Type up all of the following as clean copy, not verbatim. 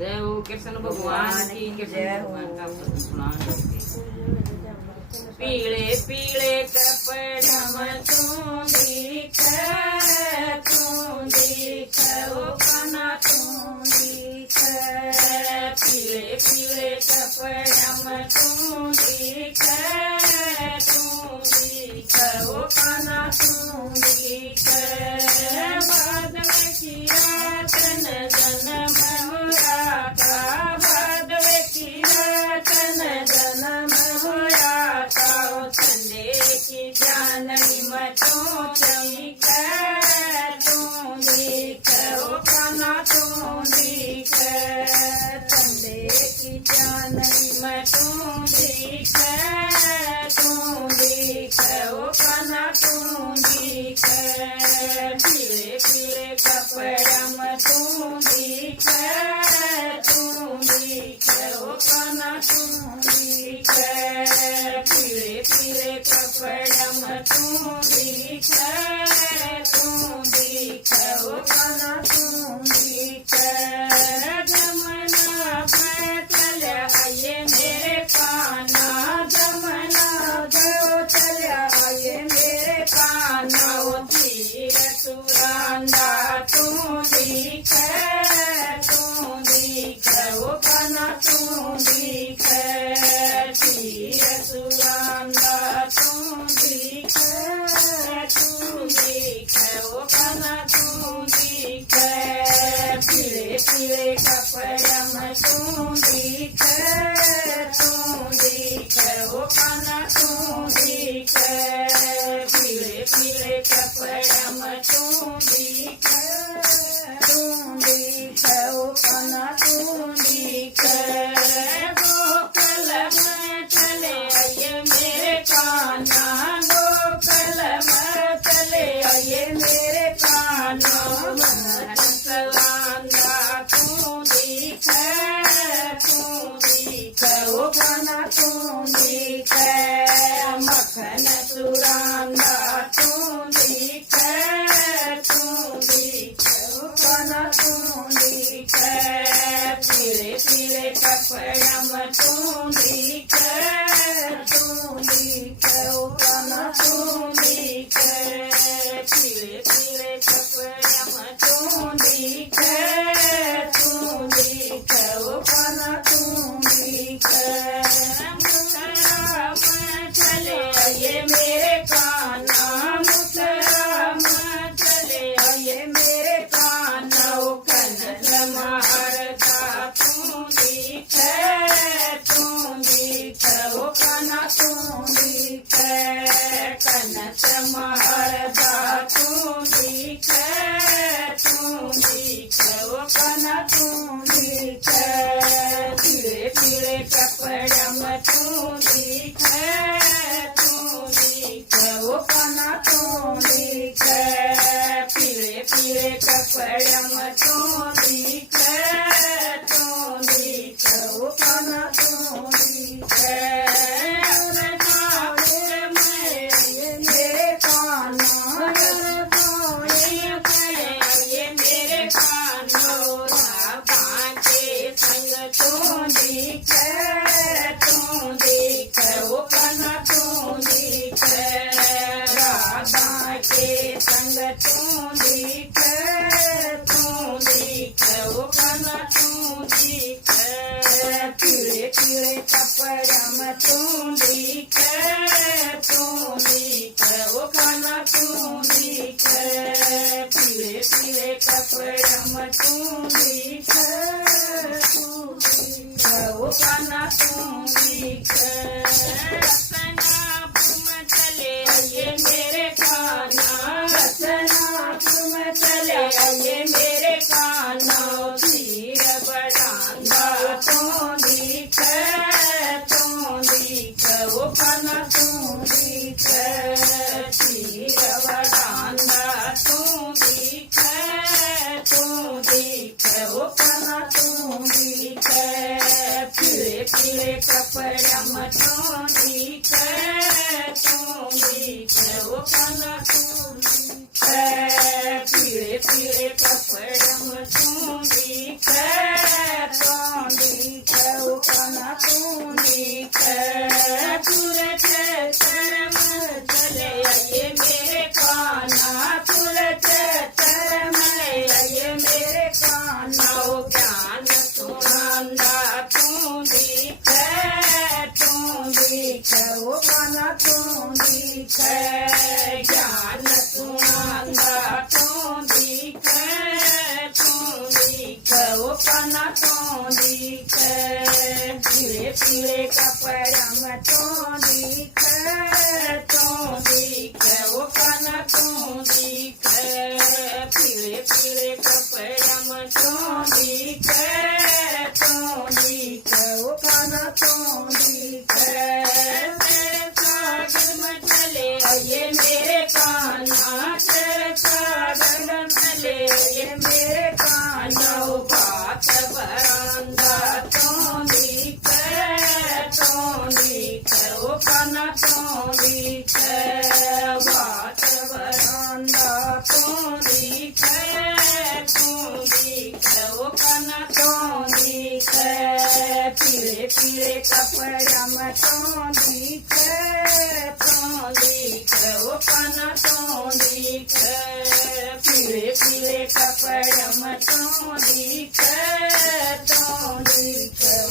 जय हो कृष्ण भगवान की कृष्ण भगवान का भजन सुना करके पीले पीले कपड़ा में तू दिख ओ कना तू दिख पीले पीले कपड़ा में तू दिख ओ कना तू दिख बाद में किया तन जन्म होया का बाद में किया तन जन्म होया का चंदे की जाननी मतो चमक तू दिख ओ कना तू दिख चंदे की जाननी मतो दिख तू दिख ओ कना तू दिख पीले पीले कपड़ा में तू दिख ओ कना तू दिख पीले पीले कपड़ा में तू दिख ओ कना तू दिख जमना चल आइए मेरे काना जमना जो चल आइए मेरे काना ओ तीर सुरांदा तू दिख ओ कना तू दिख तीर सुरांदा तू दिख ओ कना तू दिख पीले पीले कपड़ा में तू दिख ओ कना तू दिख पीले पीले कपड़ा में तू दिख ओ कना तू दिख गोकुल में चले आइए मेरे काना गोकुल में चले आइए मेरे काना सलांदा तू दिख ओ कना तू दिख मखन सुरांदा तू दिख ओ कना तू दिख पीले पीले कपड़ा में तू दिख ओ कना तू दिख पीले पीले कपड़ा में तू दिख ओ कना तू दिख मुसरा में चले आइए मेरे काना मुसरा में चले आइए मेरे काना ओ कनक मारता तू दिख ओ कना तू दिख कनक मारता तू दिख ओ कना तू दिख पीले पीले कपड़ा में तू दिख ओ कना तू दिख पीले पीले कपड़ा में तू दिख ओ कना तू दिख मेरे काना मेरे कानो बांटे संग तू दिख ओ कना तू दिख राधा के संग तू दिख ओ कना तू दिख पीले पीले कपड़ा में तू दिख ओ कना तू दिख पीले पीले कपड़ा में तू दिख ओ कना तू दिख रतनापुर में चले आइए मेरे काना रतनापुर में चले आइए मेरे काना तीर बड़ांदा तू दिख ओ कना तू दिख तीर बड़ांदा तू दिख ओ कना तू दिख पीले पीले कपड़ा में तू दिख ओ कना तू दिख पीले पीले कपड़ा में तू दिख ਤੋਂ ਦਿਖੇ ਪੀਲੇ ਪੀਲੇ ਕੱਪੜਿਆਂ ਮੈਂ ਤੋਂ ਦਿਖੇ ਉਹ ਕੰਨਾਂ ਤੋਂ ਦਿਖੇ ਪੀਲੇ ਪੀਲੇ ਕੱਪੜਿਆਂ ਮੈਂ ਤੋਂ ਦਿਖੇ ਉਹ ਕੰਨਾਂ ਤੋਂ ਦਿਖੇ ये मेरे कान्हा तेरे सागर में चले ये मेरे कान्हा बात बरांदा तो दिखे ओ कान्हा तो दिखे बात बरांदा तो दिखे ओ कान्हा तो दिखे पीले पीले कपड़ा में तो दिखे वो कान्हा तो दिखे पीले पीले कपड़े में तो दिखे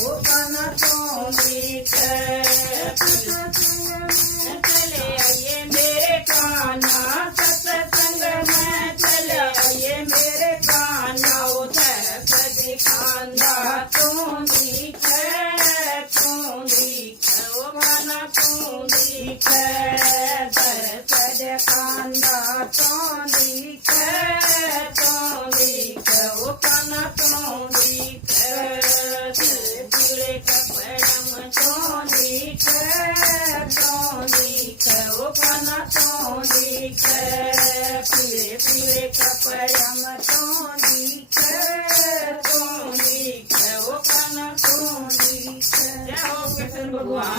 वो कान्हा तो दिखे चले आइए मेरे कान्हा सत्संग में चले आइए मेरे कान्हा उधर से दिखांदा तो दिखे वो कान्हा तो दिखे कांदा तो दिखे वो कान्हा तो दिखे पीले कपड़ा में तो दिखे वो कान्हा तो दिखे पीले पीले कपड़ा में तो दिखे वो कान्हा तो दिखे। जय हो कृष्ण भगवान।